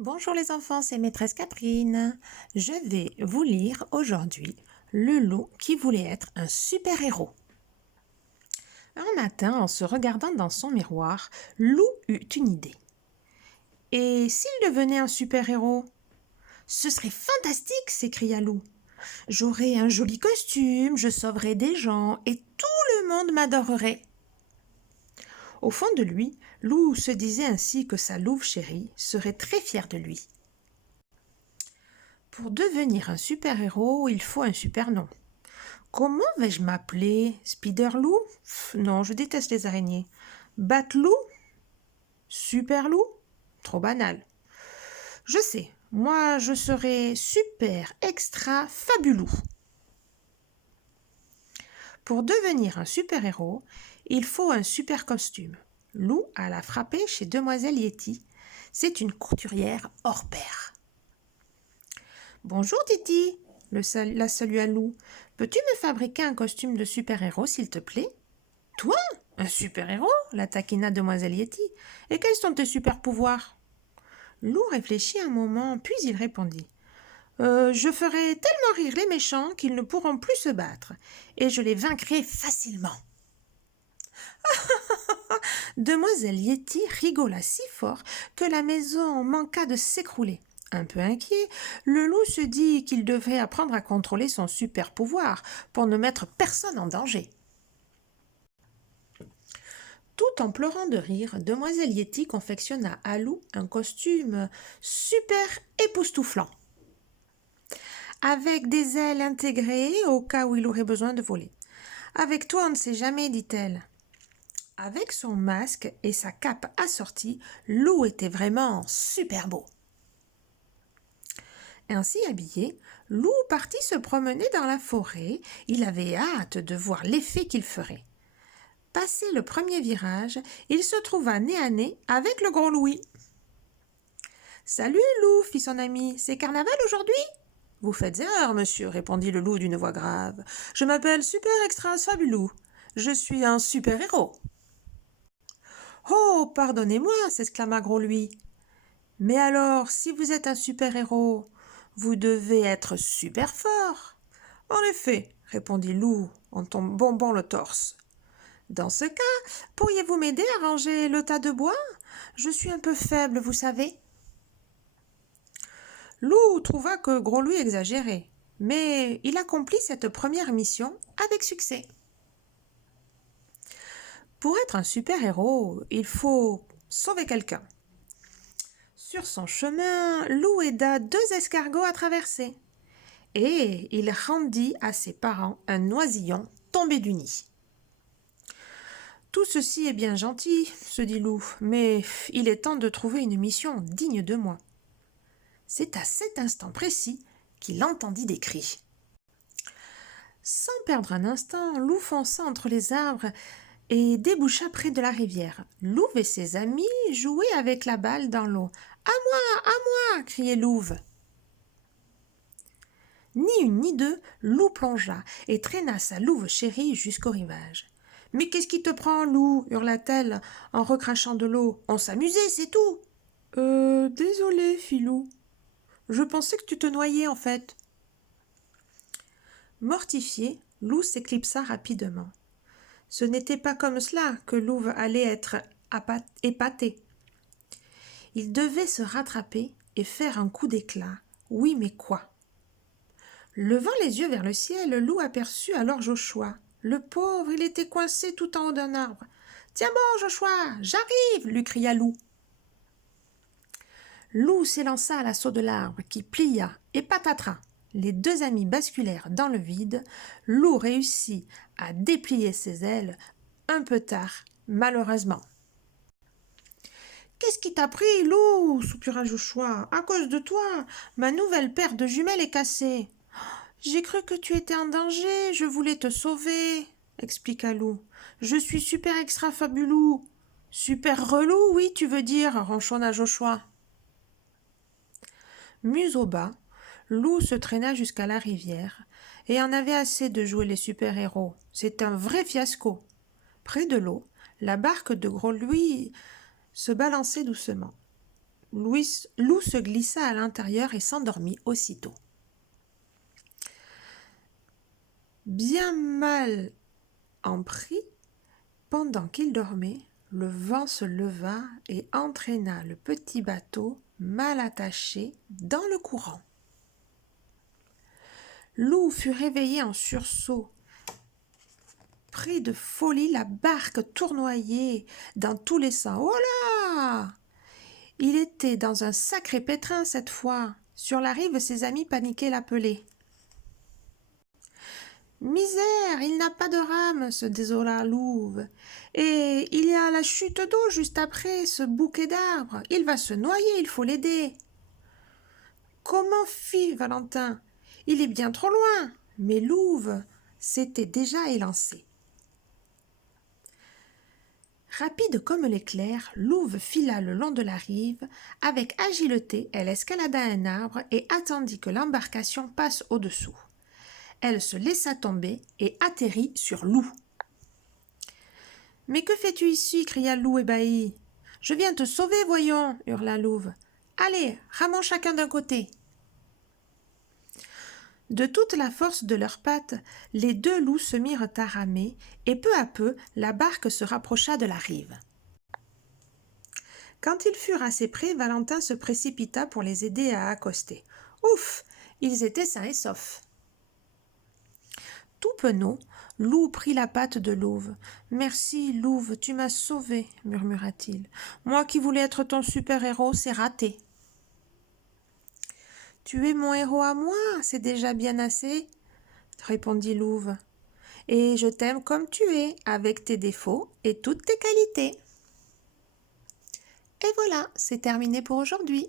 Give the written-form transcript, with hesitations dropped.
Bonjour les enfants, c'est maîtresse Catherine. Je vais vous lire aujourd'hui Le loup qui voulait être un super-héros. Un matin, en se regardant dans son miroir, Loup eut une idée. Et s'il devenait un super-héros? Ce serait fantastique, s'écria Loup. J'aurais un joli costume, je sauverais des gens et tout le monde m'adorerait. Au fond de lui, Loup se disait ainsi que sa louve chérie serait très fière de lui. Pour devenir un super-héros, il faut un super nom. Comment vais-je m'appeler? Spider-Loup? Non, je déteste les araignées. Bat-Loup? Super-Loup? Trop banal. Je sais, moi je serai super extra fabulous. Pour devenir un super-héros, il faut un super costume. Lou alla frapper chez Demoiselle Yeti. C'est une couturière hors pair. Bonjour Titi, la salua Lou. Peux-tu me fabriquer un costume de super-héros, s'il te plaît? Toi? Un super-héros? La taquina Demoiselle Yeti. Et quels sont tes super-pouvoirs? Lou réfléchit un moment, puis il répondit. Je ferai tellement rire les méchants qu'ils ne pourront plus se battre, et je les vaincrai facilement. Demoiselle Yeti rigola si fort que la maison manqua de s'écrouler. Un peu inquiet, le loup se dit qu'il devrait apprendre à contrôler son super pouvoir pour ne mettre personne en danger. Tout en pleurant de rire, Demoiselle Yeti confectionna à Lou un costume super époustouflant, avec des ailes intégrées au cas où il aurait besoin de voler. Avec toi, on ne sait jamais, dit-elle. Avec son masque et sa cape assortie, Lou était vraiment super beau. Ainsi habillé, Lou partit se promener dans la forêt. Il avait hâte de voir l'effet qu'il ferait. Passé le premier virage, il se trouva nez à nez avec le gros Louis. « Salut, Lou, fit son ami, c'est carnaval aujourd'hui ?»« Vous faites erreur, monsieur, répondit le loup d'une voix grave. Je m'appelle Super Extra Fabulous. Je suis un super-héros. »« Oh, pardonnez-moi, s'exclama Gros Louis. Mais alors, si vous êtes un super-héros, vous devez être super fort. »« En effet, répondit Loup en bombant le torse. Dans ce cas, pourriez-vous m'aider à ranger le tas de bois? Je suis un peu faible, vous savez. » Loup trouva que Gros Louis exagérait, mais il accomplit cette première mission avec succès. Pour être un super-héros, il faut sauver quelqu'un. Sur son chemin, Loup aida 2 escargots à traverser, et il rendit à ses parents un oisillon tombé du nid. Tout ceci est bien gentil, se dit Loup, mais il est temps de trouver une mission digne de moi. C'est à cet instant précis qu'il entendit des cris. Sans perdre un instant, Loup fonça entre les arbres et déboucha près de la rivière. Louve et ses amis jouaient avec la balle dans l'eau. « À moi !» criait Louve. Ni une ni deux, Loup plongea et traîna sa louve chérie jusqu'au rivage. « Mais qu'est-ce qui te prend, Loup ?» hurla-t-elle en recrachant de l'eau. « On s'amusait, c'est tout !»« Désolé, fit Loup. Je pensais que tu te noyais, en fait. » Mortifié, Loup s'éclipsa rapidement. Ce n'était pas comme cela que Louve allait être épaté. Il devait se rattraper et faire un coup d'éclat. Oui, mais quoi? Levant les yeux vers le ciel, Loup aperçut alors Joshua. Le pauvre, il était coincé tout en haut d'un arbre. « Tiens bon, Joshua, j'arrive !» lui cria Loup. Loup s'élança à l'assaut de l'arbre, qui plia et patatras. Les 2 amis basculèrent dans le vide. Loup réussit à déplier ses ailes un peu tard, malheureusement. « Qu'est-ce qui t'a pris, Loup ?» soupira Joshua. « À cause de toi, ma nouvelle paire de jumelles est cassée. »« J'ai cru que tu étais en danger, je voulais te sauver, » expliqua Loup. « Je suis super extra fabulous. »« Super relou, oui, tu veux dire, » ronchonna Joshua. Museau bas, Loup se traîna jusqu'à la rivière et en avait assez de jouer les super-héros. C'est un vrai fiasco. Près de l'eau, la barque de Gros Louis se balançait doucement. Lou se glissa à l'intérieur et s'endormit aussitôt. Bien mal en pris, pendant qu'il dormait, le vent se leva et entraîna le petit bateau mal attaché dans le courant. Lou fut réveillé en sursaut. Pris de folie, la barque tournoyait dans tous les sens. Oh là! Il était dans un sacré pétrin cette fois. Sur la rive, ses amis paniquaient l'appelaient. Misère, il n'a pas de rame, se désola Louve. Et il y a la chute d'eau juste après, ce bouquet d'arbres. Il va se noyer, il faut l'aider. Comment fit Valentin? Il est bien trop loin. Mais Louve s'était déjà élancé. Rapide comme l'éclair, Louve fila le long de la rive. Avec agilité, elle escalada un arbre et attendit que l'embarcation passe au-dessous. Elle se laissa tomber et atterrit sur Lou. « Mais que fais-tu ici » cria Lou ébahi. « Je viens te sauver, voyons » hurla Louve. « Allez, ramons chacun d'un côté » De toute la force de leurs pattes, les deux loups se mirent à ramer, et peu à peu, la barque se rapprocha de la rive. Quand ils furent assez près, Valentin se précipita pour les aider à accoster. Ouf! Ils étaient sains et saufs. Tout penaud, Lou prit la patte de Louve. « Merci, Louve, tu m'as sauvé, » murmura-t-il. « Moi qui voulais être ton super-héros, c'est raté. »« Tu es mon héros à moi, c'est déjà bien assez, » répondit Louve. « Et je t'aime comme tu es, avec tes défauts et toutes tes qualités. » Et voilà, c'est terminé pour aujourd'hui.